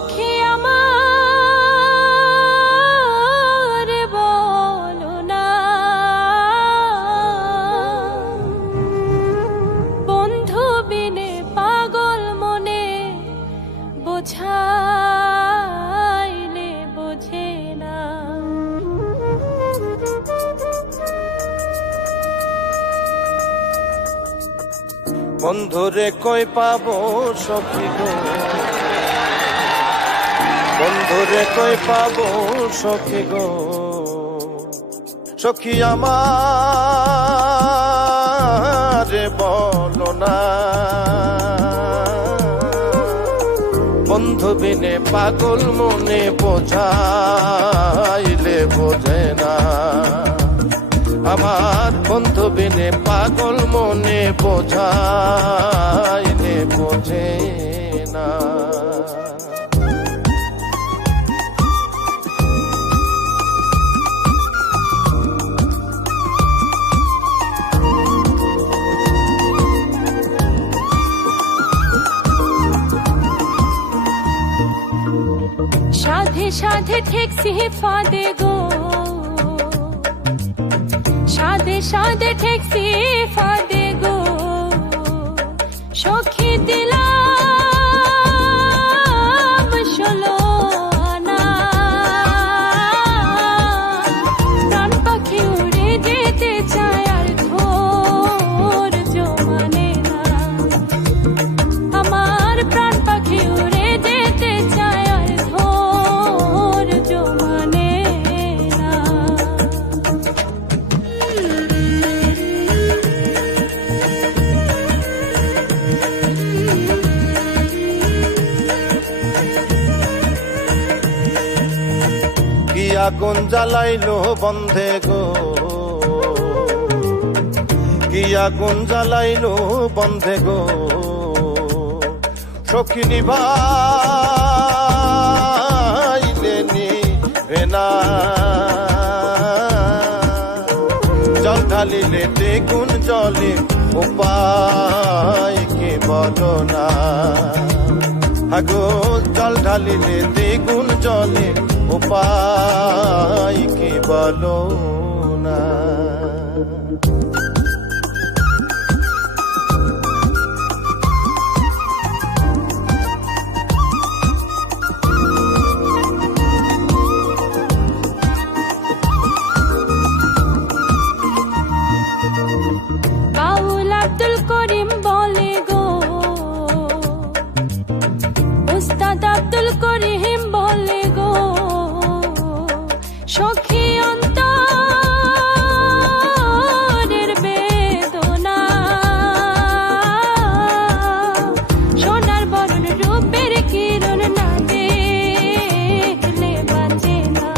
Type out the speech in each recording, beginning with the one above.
সখী আমার বলো না, বন্ধু বিনে পাগল মনে বোঝাইলে বোঝে না। বন্ধুরে কই পাবো সখী গো, বন্ধুরে কই পাবো সখী গো, সখী আমার বলো না, বন্ধু বিনে পাগল মনে বোঝাইলে বোঝে না। আমার বন্ধু বিনে পাগল মনে বোঝাইলে বোঝে না। সাধে সাধে ঠেকছি ফাঁদে গো, সাধে সাধে ঠেকছি ফাঁদে গো, সখী দিলাম ষোলো আনা, প্রাণ পাখি উড়ে যেতে চায় আর ধৈর্য মানে না। আমার প্রাণ পাখি উড়ে যেতে চায় আর ধৈর্য মানে না। কি আগুন জ্বালাইলো বন্ধে গো, কি আগুন জ্বালাইলো বন্ধে গো, সখী নিভাইলে নিভে না। জল ঢালিলে দ্বিগুণ জলে, উপায় কি বলো না। আগো জল ঢালিলে দ্বিগুণ জলে, উপায় কি বলো না। বাউল আব্দুল করিম বলে গো, উস্তাদ আব্দুল করিম বলে গো, সখী অন্তরের বেদনা, সোনার বরণ রূপের কিরণ না দেখলে বাঁচে না।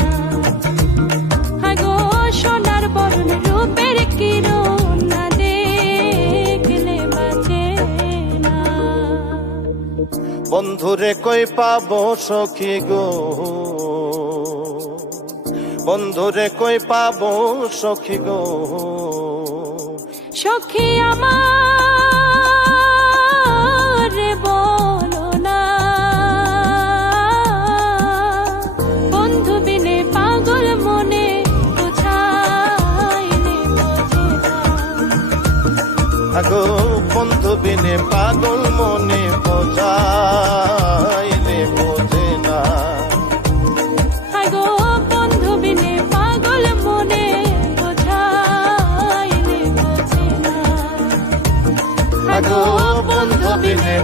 আগো সোনার বরণ রূপের কিরণ না দেখলে বাঁচে না। বন্ধুরে কই পাবো সখী গো, বন্ধুরে কই পাবো সখী গো, সখী আমার বলো না, বন্ধু বিনে পাগল মনে বোঝাইলে বোঝে না। আগো বন্ধু বিনে পাগল মনে বোঝাইলে বোঝে না। আগো বন্ধু বিনে পাগল মনে বোঝাইলে বোঝে না। আগো বন্ধু বিনে